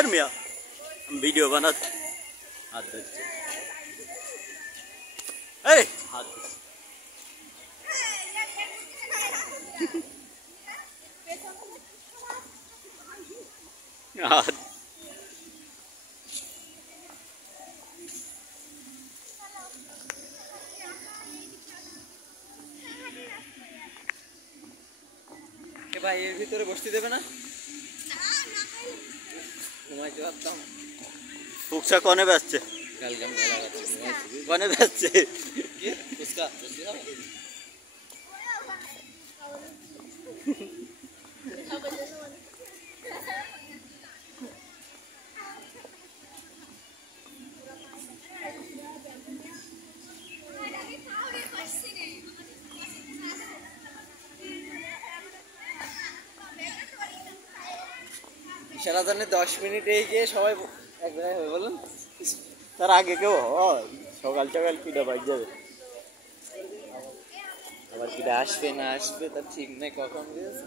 अरे मियाँ वीडियो बना हाथ धरছে ए हाथ हाथ के भाई এর ভিতরে বসতে দেবে না ঘুমাইতে পারতাম ফুকসা কোনে বসছে কালগাম গলা আছে কোনে বসছে কি उसका ইশারা জানে 10 মিনিটে গিয়ে সবাই এক জায়গায় হবে বলেন তার আগে কেউ হয় সকাল সকাল কিটা বাইক যাবে আবার কিটা আসবে না আসবে তার ঠিক নেই কখন দিয়েছে